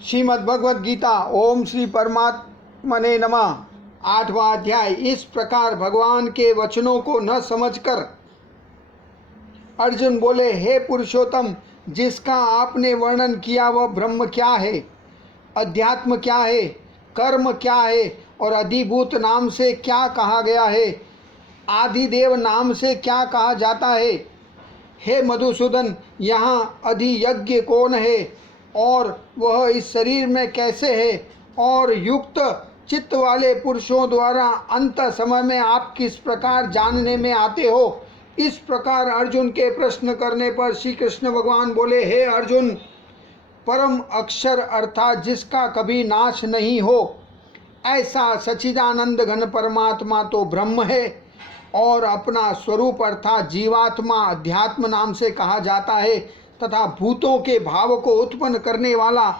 श्रीमद् भगवद गीता ओम श्री परमात्मने नमः। 8वां अध्याय। इस प्रकार भगवान के वचनों को न समझकर अर्जुन बोले, हे पुरुषोत्तम, जिसका आपने वर्णन किया वह ब्रह्म क्या है, अध्यात्म क्या है, कर्म क्या है और अधिभूत नाम से क्या कहा गया है, आदिदेव नाम से क्या कहा जाता है। हे मधुसूदन, यहाँ अधियज्ञ कौन है और वह इस शरीर में कैसे है, और युक्त चित्त वाले पुरुषों द्वारा अंत समय में आप किस प्रकार जानने में आते हो। इस प्रकार अर्जुन के प्रश्न करने पर श्री कृष्ण भगवान बोले, हे अर्जुन, परम अक्षर अर्थात जिसका कभी नाश नहीं हो, ऐसा सच्चिदानंद घन परमात्मा तो ब्रह्म है और अपना स्वरूप अर्थात जीवात्मा अध्यात्म नाम से कहा जाता है, तथा भूतों के भाव को उत्पन्न करने वाला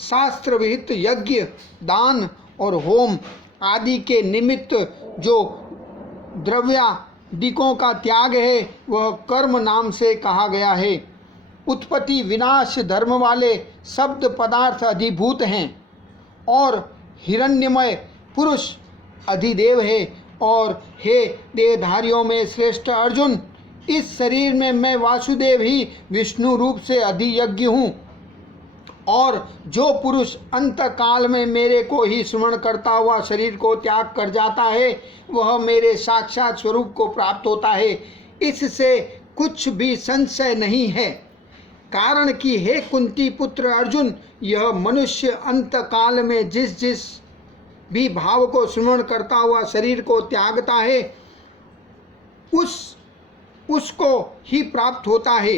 शास्त्र विहित यज्ञ, दान और होम आदि के निमित्त जो द्रव्यादिकों का त्याग है वह कर्म नाम से कहा गया है। उत्पत्ति विनाश धर्म वाले शब्द पदार्थ अधिभूत हैं और हिरण्यमय पुरुष अधिदेव है। और हे देहधारियों में श्रेष्ठ अर्जुन, इस शरीर में मैं वासुदेव ही विष्णु रूप से अधियज्ञ हूँ, और जो पुरुष अंत काल में मेरे को ही स्मरण करता हुआ शरीर को त्याग कर जाता है वह मेरे साक्षात स्वरूप को प्राप्त होता है। इससे कुछ भी संशय नहीं है, कारण कि हे कुंती पुत्र अर्जुन, यह मनुष्य अंत काल में जिस जिस भी भाव को स्मरण करता हुआ शरीर को त्यागता है उसको ही प्राप्त होता है,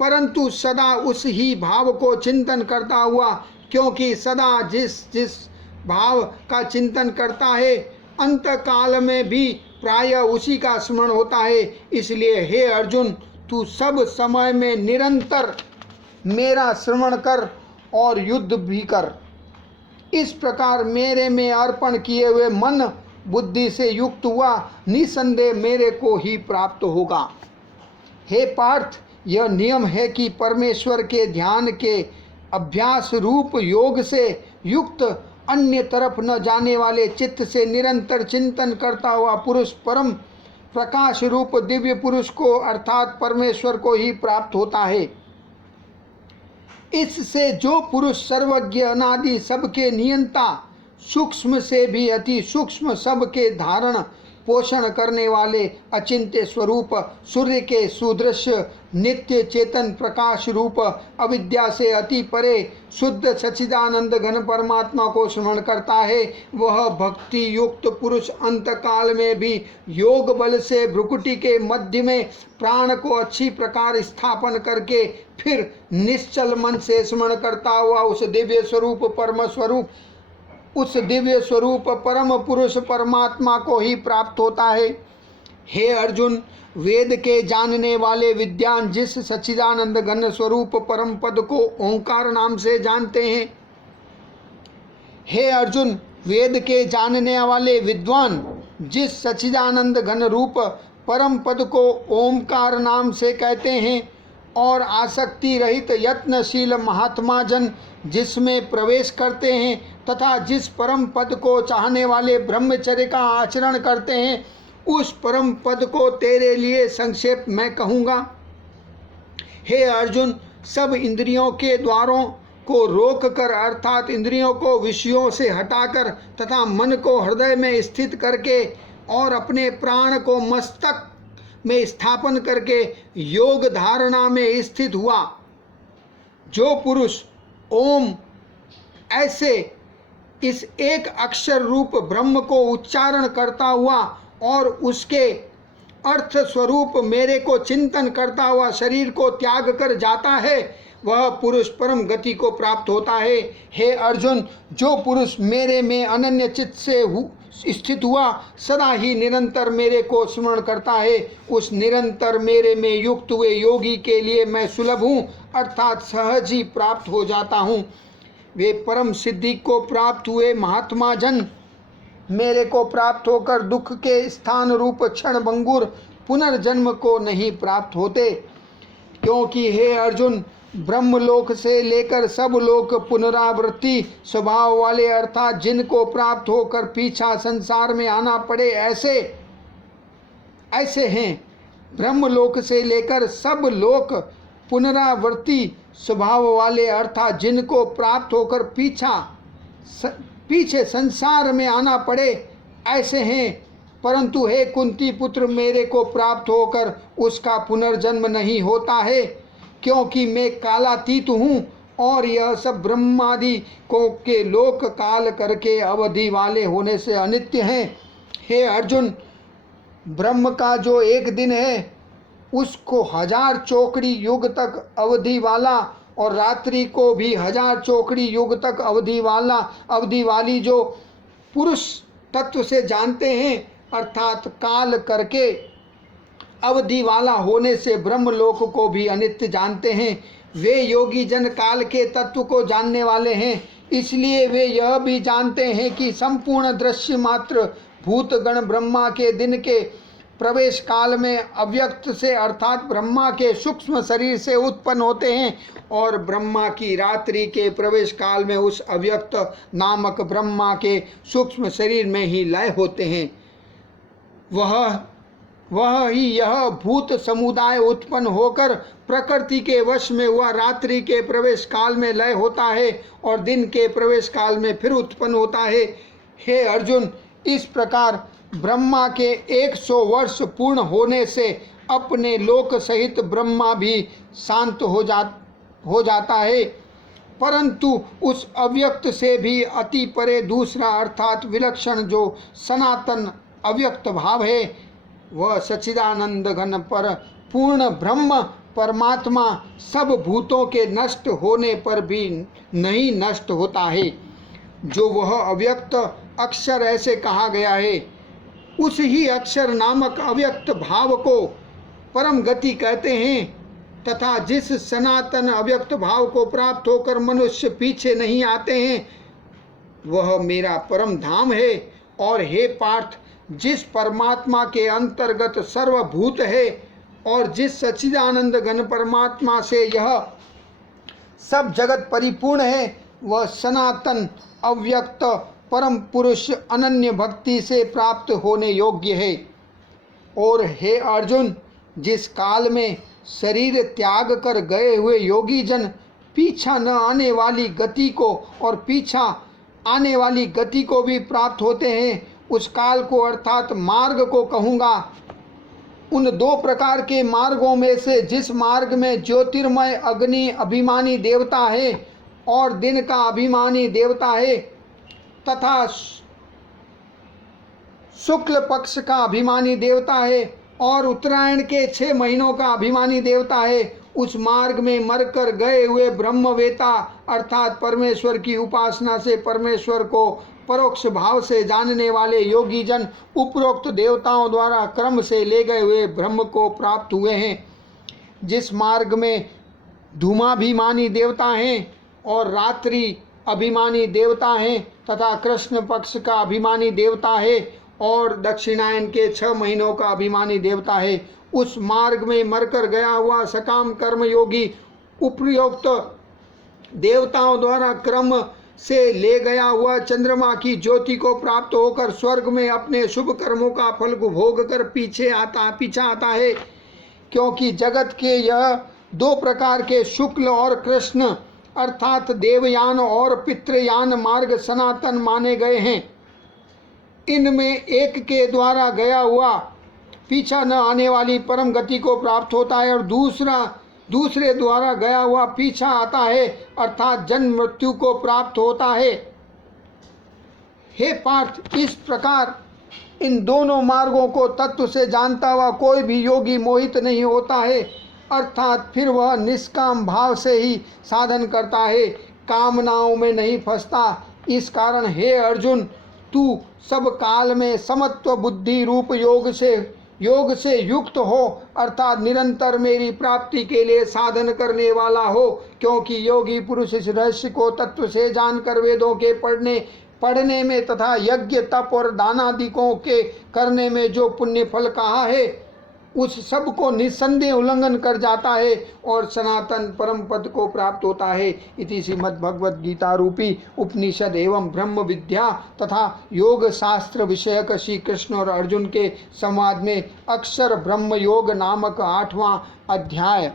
परंतु सदा उस ही भाव को चिंतन करता हुआ, क्योंकि सदा जिस जिस भाव का चिंतन करता है अंत काल में भी प्रायः उसी का स्मरण होता है। इसलिए हे अर्जुन, तू सब समय में निरंतर मेरा स्मरण कर और युद्ध भी कर। इस प्रकार मेरे में अर्पण किए हुए मन बुद्धि से युक्त हुआ निसंदेह मेरे को ही प्राप्त होगा। हे पार्थ, यह नियम है कि परमेश्वर के ध्यान के अभ्यास रूप योग से युक्त अन्य तरफ न जाने वाले चित्त से निरंतर चिंतन करता हुआ पुरुष परम प्रकाश रूप दिव्य पुरुष को अर्थात परमेश्वर को ही प्राप्त होता है। इससे जो पुरुष सर्वज्ञ अनादि सबके नियंता, सूक्ष्म से भी अति सूक्ष्म सबके धारण पोषण करने वाले अचिंत्य स्वरूप सूर्य के सुदृश्य नित्य चेतन प्रकाश रूप अविद्या से अति परे शुद्ध सच्चिदानंद घन परमात्मा को स्मरण करता है, वह भक्ति युक्त पुरुष अंत काल में भी योग बल से भ्रुकुटी के मध्य में प्राण को अच्छी प्रकार स्थापन करके फिर निश्चल मन से स्मरण करता हुआ उस दिव्य स्वरूप परम स्वरूप उस दिव्य स्वरूप परम पुरुष परमात्मा को ही प्राप्त होता है। हे अर्जुन, वेद के जानने वाले विद्वान जिस सच्चिदानंद घन स्वरूप परम पद को ओंकार नाम से जानते हैं, हे अर्जुन, वेद के जानने वाले विद्वान जिस सच्चिदानंद घन रूप परम पद को ओंकार नाम से कहते हैं, और आसक्ति रहित यत्नशील महात्मा जन जिसमें प्रवेश करते हैं तथा जिस परम पद को चाहने वाले ब्रह्मचर्य का आचरण करते हैं, उस परम पद को तेरे लिए संक्षेप में कहूँगा। हे अर्जुन, सब इंद्रियों के द्वारों को रोक कर अर्थात इंद्रियों को विषयों से हटाकर तथा मन को हृदय में स्थित करके और अपने प्राण को मस्तक में स्थापन करके योग धारणा में स्थित हुआ जो पुरुष ओम ऐसे इस एक अक्षर रूप ब्रह्म को उच्चारण करता हुआ और उसके अर्थ स्वरूप मेरे को चिंतन करता हुआ शरीर को त्याग कर जाता है, वह पुरुष परम गति को प्राप्त होता है। हे अर्जुन, जो पुरुष मेरे में अनन्य चित्त से स्थित हुआ सदा ही निरंतर मेरे को स्मरण करता है, उस निरंतर मेरे में युक्त हुए योगी के लिए मैं सुलभ हूँ अर्थात सहज ही प्राप्त हो जाता हूँ। वे परम सिद्धि को प्राप्त हुए महात्मा जन मेरे को प्राप्त होकर दुख के स्थान रूप क्षण भंगुर पुनर्जन्म को नहीं प्राप्त होते, क्योंकि हे अर्जुन, ब्रह्मलोक से लेकर सब लोक पुनरावृत्ति स्वभाव वाले अर्थात जिनको प्राप्त होकर पीछा संसार में आना पड़े ऐसे हैं। ब्रह्मलोक से लेकर सब लोक पुनरावृत्ति स्वभाव वाले अर्थात जिनको प्राप्त होकर पीछे संसार में आना पड़े ऐसे हैं। परंतु हे कुंती पुत्र, मेरे को प्राप्त होकर उसका पुनर्जन्म नहीं होता है, क्योंकि मैं कालातीत हूँ और यह सब ब्रह्मादि को के लोक काल करके अवधि वाले होने से अनित्य हैं। हे अर्जुन, ब्रह्म का जो एक दिन है उसको 1000 चौकड़ी युग तक अवधि वाला और रात्रि को भी 1000 चौकड़ी युग तक अवधि वाली जो पुरुष तत्व से जानते हैं अर्थात काल करके अवधि वाला होने से ब्रह्मलोक को भी अनित्य जानते हैं। वे योगी जन काल के तत्व को जानने वाले हैं, इसलिए वे यह भी जानते हैं कि संपूर्ण दृश्य मात्र भूतगण ब्रह्मा के दिन के प्रवेश काल में अव्यक्त से अर्थात ब्रह्मा के सूक्ष्म शरीर से उत्पन्न होते हैं और ब्रह्मा की रात्रि के प्रवेश काल में उस अव्यक्त नामक ब्रह्मा के सूक्ष्म शरीर में ही लय होते हैं। वह ही यह भूत समुदाय उत्पन्न होकर प्रकृति के वश में हुआ रात्रि के प्रवेश काल में लय होता है और दिन के प्रवेश काल में फिर उत्पन्न होता है। हे अर्जुन, इस प्रकार ब्रह्मा के 100 वर्ष पूर्ण होने से अपने लोक सहित ब्रह्मा भी शांत हो जाता है, परंतु उस अव्यक्त से भी अति परे दूसरा अर्थात विलक्षण जो सनातन अव्यक्त भाव है वह सच्चिदानंद घन पर पूर्ण ब्रह्म परमात्मा सब भूतों के नष्ट होने पर भी नहीं नष्ट होता है। जो वह अव्यक्त अक्षर ऐसे कहा गया है, उस ही अक्षर नामक अव्यक्त भाव को परम गति कहते हैं तथा जिस सनातन अव्यक्त भाव को प्राप्त होकर मनुष्य पीछे नहीं आते हैं वह मेरा परम धाम है। और हे पार्थ, जिस परमात्मा के अंतर्गत सर्वभूत है और जिस सच्चिदानंद घन परमात्मा से यह सब जगत परिपूर्ण है वह सनातन अव्यक्त परम पुरुष अनन्य भक्ति से प्राप्त होने योग्य है। और हे अर्जुन, जिस काल में शरीर त्याग कर गए हुए योगी जन पीछा न आने वाली गति को और पीछा आने वाली गति को भी प्राप्त होते हैं, उस काल को अर्थात मार्ग को कहूँगा। उन 2 प्रकार के मार्गों में से जिस मार्ग में ज्योतिर्मय अग्नि अभिमानी देवता है और दिन का अभिमानी देवता है तथा शुक्ल पक्ष का अभिमानी देवता है और उत्तरायण के 6 महीनों का अभिमानी देवता है, उस मार्ग में मरकर गए हुए ब्रह्मवेता अर्थात परमेश्वर की उपासना से परमेश्वर को परोक्ष भाव से जानने वाले योगी जन उपरोक्त देवताओं द्वारा क्रम से ले गए हुए ब्रह्म को प्राप्त हुए हैं। जिस मार्ग में धूमाभिमानी देवता हैं और रात्रि अभिमानी देवता हैं तथा कृष्ण पक्ष का अभिमानी देवता है और दक्षिणायन के 6 महीनों का अभिमानी देवता है, उस मार्ग में मरकर गया हुआ सकाम कर्म योगी उपयुक्त देवताओं द्वारा क्रम से ले गया हुआ चंद्रमा की ज्योति को प्राप्त होकर स्वर्ग में अपने शुभ कर्मों का फल को भोग कर पीछा आता है। क्योंकि जगत के यह 2 प्रकार के शुक्ल और कृष्ण अर्थात देवयान और पितृयान मार्ग सनातन माने गए हैं। इनमें एक के द्वारा गया हुआ पीछा न आने वाली परम गति को प्राप्त होता है और दूसरे द्वारा गया हुआ पीछा आता है अर्थात जन्म मृत्यु को प्राप्त होता है। हे पार्थ, इस प्रकार इन दोनों मार्गों को तत्व से जानता हुआ कोई भी योगी मोहित नहीं होता है अर्थात फिर वह निष्काम भाव से ही साधन करता है, कामनाओं में नहीं फंसता। इस कारण हे अर्जुन, तू सब काल में समत्व बुद्धि रूप योग से युक्त हो अर्थात निरंतर मेरी प्राप्ति के लिए साधन करने वाला हो। क्योंकि योगी पुरुष इस रहस्य को तत्व से जानकर वेदों के पढ़ने में तथा यज्ञ तप और दानादिकों के करने में जो पुण्य फल कहा है उस सब को निस्संदेह उल्लंघन कर जाता है और सनातन परम पद को प्राप्त होता है। इति श्रीमद् भगवद गीता रूपी उपनिषद एवं ब्रह्म विद्या तथा योग शास्त्र विषयक श्री कृष्ण और अर्जुन के संवाद में अक्षर ब्रह्म योग नामक 8वां अध्याय